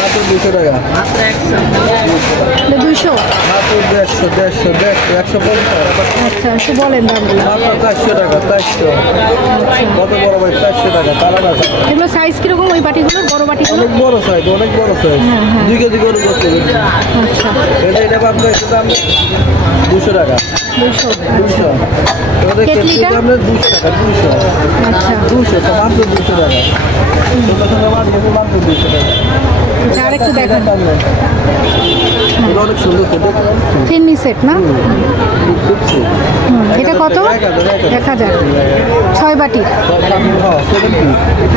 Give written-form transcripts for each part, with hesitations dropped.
মাত্র 200 টাকা, মাত্র 100, 200। মাত্র 150, আচ্ছা, একটু বলেন দামগুলো। মাত্র 400 টাকা, 400। কত বড় ভাই, 400 টাকা কালার আছে। এগুলো সাইজ কিরকম ওই বাটিগুলোর, বড় বাটিগুলো? অনেক বড় সাইজ, অনেক বড় সাইজ, 2 কেজি করে করতে। আচ্ছা, এটা আপনার একটু দাম 200 টাকা, 200। 200। কেটলিটা? আপনার 200 টাকা, 200। আচ্ছা, 200 তো মাত্র 200 টাকা। মাত্র 200 টাকা। আচ্ছা, আরেকটু দেখান। অনেক সুন্দর ফিরনি সেট না? এটা কত? 1000। 6 বাটি।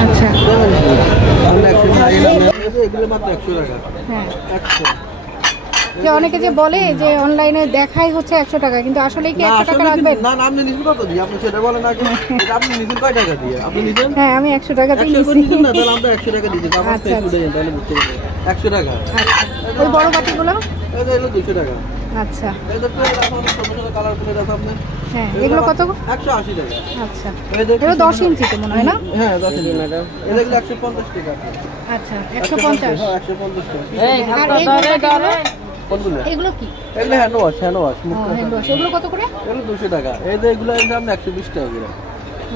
আচ্ছা, এগুলো মাত্র 100 টাকা। হ্যাঁ। 100। যে অনেকে যে বলে যে অনলাইনে দেখাই হচ্ছে 100 টাকা, কিন্তু আসলে কি 100 টাকা রাখবেন? না না, আপনি নিজে কত দিয়ে আপনি সেটা বলেন আগে। আপনি নিজে কয় টাকা দিয়ে আপনি নিজে? হ্যাঁ, আমি 100 টাকাতেই 100 করে নিছি। দিন না, তাহলে আমরা 100 টাকা দিয়ে দিই। আমার আচ্ছা, একটু দেন তাহলে বুঝতে পারবেন। 100 টাকা। আচ্ছা, ওই বড় বাটিগুলো? এটা হলো 200 টাকা। আচ্ছা, এটা তো এটা আমাদের ছোট ছোট কালার করে আছে আপনি। হ্যাঁ, এগুলো কত? 180 টাকা। আচ্ছা, এই দেখুন। এগুলো 10 ইঞ্চি তো মনে হয় না? হ্যাঁ 10 ইঞ্চি ম্যাডাম। এটা 150 টাকা। আচ্ছা, 150। হ্যাঁ 150 টাকা। আর এই বাটিগুলো? কোনগুলো? এগুলো কি? এগুলো হ্যান্ড ওয়াশ, হ্যান্ড ওয়াশ। এগুলো কত করে? এগুলো 200 টাকা। এই যে এগুলো এই দাম 120 টাকা করে।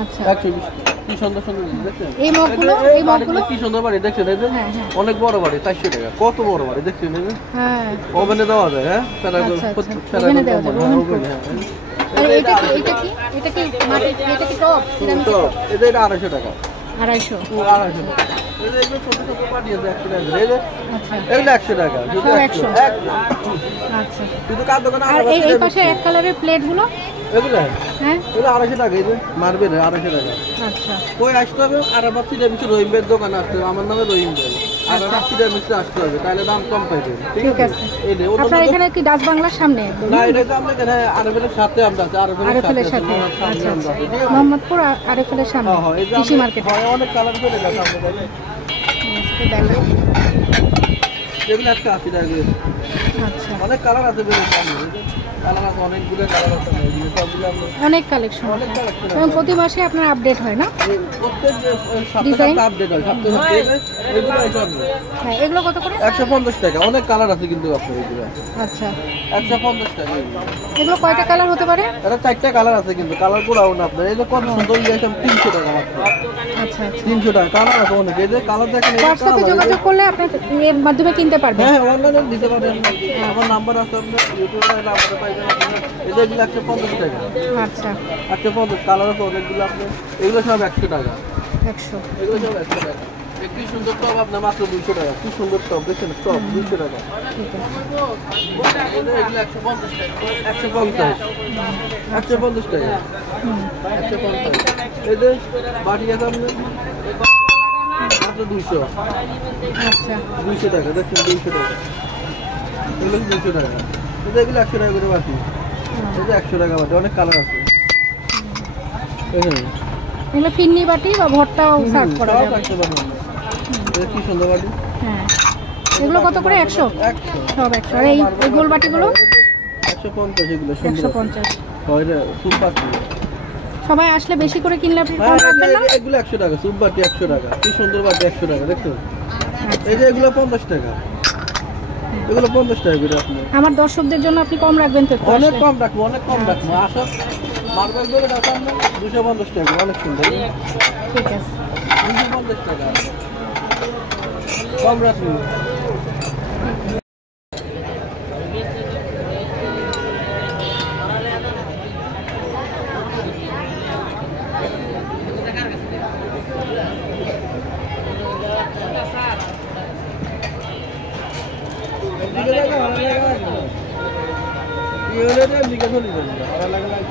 আচ্ছা, 120। কি সুন্দর সুন্দর দেখছেন? এই মগগুলো? এই মগগুলো কি সুন্দর বাড়ি দেখছেন এই যে? হ্যাঁ, হ্যাঁ। অনেক বড় বাড়ি, 400 টাকা। কত বড় বাড়ি দেখছেন এই যে? হ্যাঁ। ওভেনে দেওয়া যায়, হ্যাঁ? আচ্ছা, ওভেনে দেওয়া যাবে, ওভেন প্রুফ। আর এটা কি? এটা কি? এটা কি মাটি? এটা কি টপ? Ceramic top? এটা 250 টাকা। 250। 250 টাকা। এই যে এগুলো ছোট ছোট বাড়ি আছে 100 টাকা। এই যে আচ্ছা, এগুলো 100 টাকা। শুধু সব 100। 100। আচ্ছা। শুধু কার দোকানে আর এই পাশে এক কালারের প্লেটগুলো? এগুলো হ্যাঁ, এগুলো 250 টাকা। এই যে মার্বেল 250 টাকা। আচ্ছা, কই আসতে হবে? আর আবার সিরামিক্স রহিমের দোকানে আসতে হবে। আমার নামে রহিম ভাই। আর আবার সিরামিক্সে আসতে হবে, তাহলে দাম কম পাইবেন। ঠিক আছে। এই যে আপনার এখানে কি ডাচ বাংলার সামনে? না, এটা তো আমরা এখানে আরবেলের সাথে আমরা আছি, আরএফএলের সাথে। আচ্ছা, আচ্ছা, মোহাম্মদপুর আরএফএলের সামনে কৃষি মার্কেটে। অনেক কালার করে গেছে আমাদের দেখেন। যেগুলো 180 টাকা করে। আচ্ছা, অনেক কালার আছে বের কালার আছে, অনেকগুলো কালার আছে। এগুলো সবগুলো আমরা অনেক কালেকশন। অনেক কালেকশন এবং প্রতি মাসে আপনার আপডেট হয় না? প্রত্যেক ডিজাইন? সপ্তাহে আপডেট হয়, সপ্তাহে এগুলো সব হ্যাঁ, এগুলো কত করে? 150 টাকা। অনেক কালার আছে কিন্তু আপনার এগুলো আচ্ছা, 150 টাকা। এগুলো কয়টা কালার হতে পারে? এটা 4টা কালার আছে কিন্তু কালার গুলাও না আপনার। এই যে কত সুন্দর আইটেম, 300 টাকা মাত্র। আচ্ছা, আচ্ছা। 300 টাকা কালার আছে অনেক। এই যে কালার দেখেন, এই হোয়াটসঅ্যাপে যোগাযোগ করলে আপনি এর মাধ্যমে কিনতে পারবেন। হ্যাঁ অনলাইনে দিতে পারেন। আমার নাম্বার আছে, আপনার ইউটিউবে নাম্বারে পাইবেন আপনারা। এই যে এগুলো 150 টাকা। আচ্ছা, 150 কালার আছে অনেকগুলো আপনার। এগুলো সব 100 টাকা। 100। এগুলো সব 100 টাকা। কি সুন্দর টপ আপনার মাত্র 200 টাকা। কি সুন্দর টপ দেখছেন, টপ 200 টাকা। ঠিক আছে। এগুলো 150 টাকা। 150 150 টাকা। 150। এই যে বাটি আছে আপনার মাত্র 200। আচ্ছা, 200 টাকা দেখছেন, 200 টাকা। এগুলো 200 টাকা। এই যে এগুলো 100 টাকা করে বাটি। এই যে 100 টাকা বাটি, অনেক কালার আছে। এগুলো ফিন্নি বাটি বা ভর্তাও সার্ভ করা সব যাবে। রাখতে পারবেন। এটা কি সুন্দর বাটি। হ্যাঁ, এগুলো কত করে? 100? 100। সব 100। আর এই গোল বাটিগুলো? 150 এগুলো সুন্দর। 150। হয় রে, সুপার। সবাই আসলে বেশি করে কিনলে আপনি কম রাখবেন না? এগুলো 100 টাকা, সুপ বাটি 100 টাকা। কি সুন্দর বাটি 100 টাকা দেখছো? এই যে এগুলো 50 টাকা। এগুলো 50 টাকা করে আপনি। আমার দর্শকদের জন্য আপনি কম রাখবেন তো? একটু অনেক আসলে। কম রাখবো, অনেক কম রাখবো। আসো মার্বেল গুলো রাখো আমরা 250 টাকা। অনেক সুন্দর। ঠিক আছে। 250 টাকা কম রাখবো। ये वाले तो निकल नहीं रहा है। और अलग अलग